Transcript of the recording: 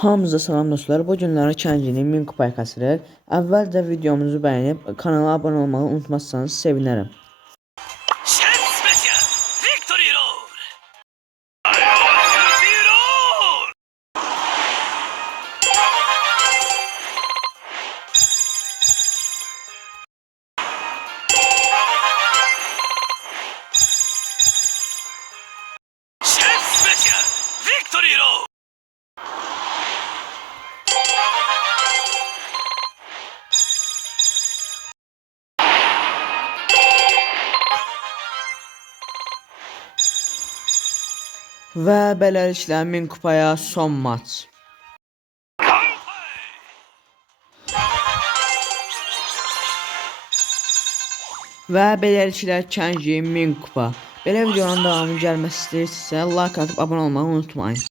Hamınıza salam dostlar. Bu günləri kəndinin 1000 kupaya kasırıq. Əvvəlcə videomuzu bəyənib kanala abunə olmağı unutmazsanız sevinirim. Və beləliklə 1000 kupaya son maç. Və beləliklə Kenji 1000 kupa. Belə videonun davamı gəlməsi istəyirsinizsə like atıb abunə olmağı unutmayın.